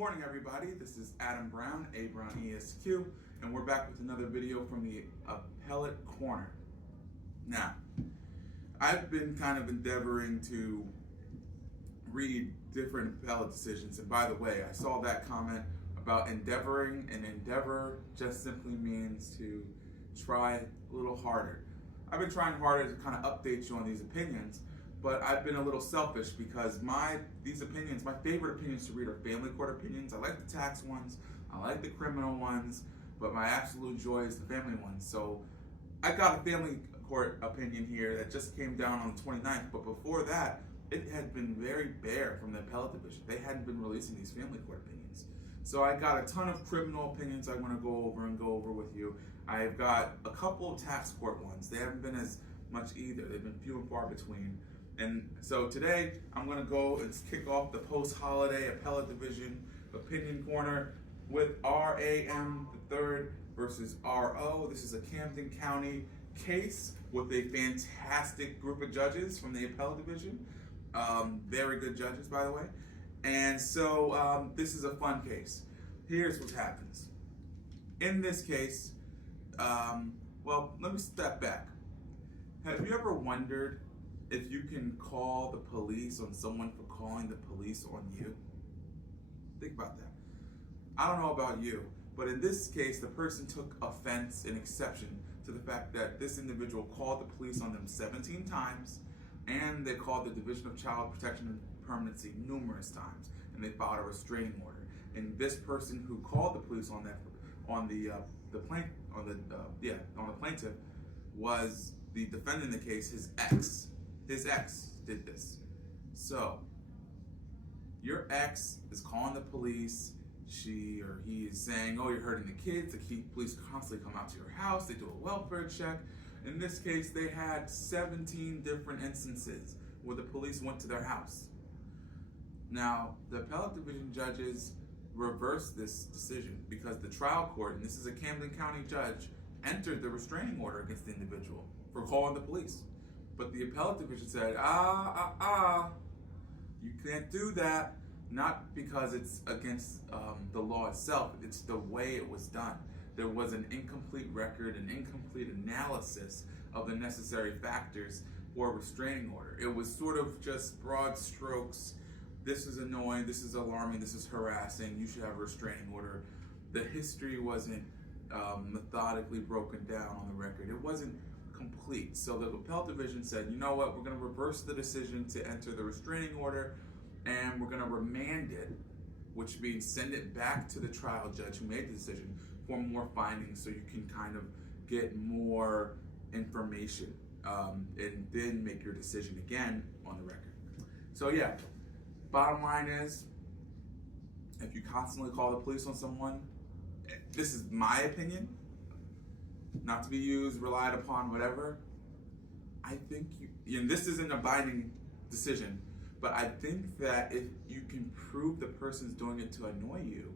morning, everybody. This is Adam Brown, A Brown ESQ, and we're back with another video from the Appellate Corner. Now, I've been kind of endeavoring to read different appellate decisions, and by the way, I saw that comment about endeavoring, and endeavor just simply means to try a little harder. I've been trying harder to kind of update you on these opinions, but I've been a little selfish because these opinions, my favorite opinions to read are family court opinions. I like the tax ones, I like the criminal ones, but my absolute joy is the family ones. So I got a family court opinion here that just came down on the 29th, but before that, it had been very bare from the appellate division. They hadn't been releasing these family court opinions. So I got a ton of criminal opinions I want to go over with you. I've got a couple of tax court ones. They haven't been as much either. They've been few and far between. And so today, I'm going to go and kick off the post-holiday appellate division opinion corner with RAM III versus RO. This is a Camden County case with a fantastic group of judges from the appellate division. Very good judges, by the way. And so this is a fun case. Here's what happens. In this case, well, let me step back. Have you ever wondered if you can call the police on someone for calling the police on you? Think about that. I don't know about you, but in this case, the person took offense and exception to the fact that this individual called the police on them 17 times, and they called the Division of Child Protection and Permanency numerous times, and they filed a restraining order. And this person who called the police on the plaintiff was the defendant in the case, his ex. His ex did this. So, your ex is calling the police. She or he is saying, oh, you're hurting the kids. The police constantly come out to your house. They do a welfare check. In this case, they had 17 different instances where the police went to their house. Now, the appellate division judges reversed this decision because the trial court, and this is a Camden County judge, entered the restraining order against the individual for calling the police. But the appellate division said, you can't do that. Not because it's against the law itself, it's the way it was done. There was an incomplete record, an incomplete analysis of the necessary factors for a restraining order. It was sort of just broad strokes. This is annoying, this is alarming, this is harassing, you should have a restraining order. The history wasn't methodically broken down on the record. It wasn't complete. So the appellate division said, you know what, we're going to reverse the decision to enter the restraining order, and we're going to remand it, which means send it back to the trial judge who made the decision for more findings so you can kind of get more information and then make your decision again on the record. So yeah, bottom line is, if you constantly call the police on someone, this is my opinion, not to be used, relied upon, whatever. I think and this isn't a binding decision, but I think that if you can prove the person's doing it to annoy you,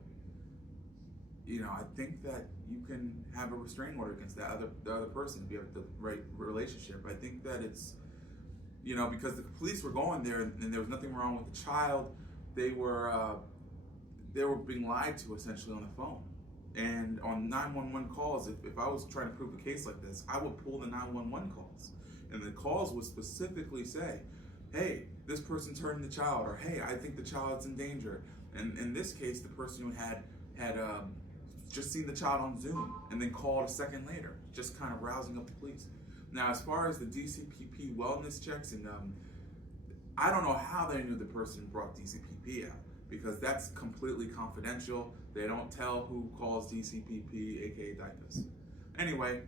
I think that you can have a restraining order against the other person if you have the right relationship. I think that it's, because the police were going there and there was nothing wrong with the child. They were being lied to essentially on the phone. And on 911 calls, if I was trying to prove a case like this, I would pull the 911 calls. And the calls would specifically say, hey, this person's hurting the child, or hey, I think the child's in danger. And in this case, the person who had just seen the child on Zoom and then called a second later, just kind of rousing up the police. Now, as far as the DCPP wellness checks, and I don't know how they knew the person brought DCPP out, because that's completely confidential. They don't tell who calls DCPP, aka DIPAS. Anyway,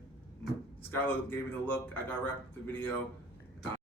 Skylar gave me the look. I got wrapped up the video.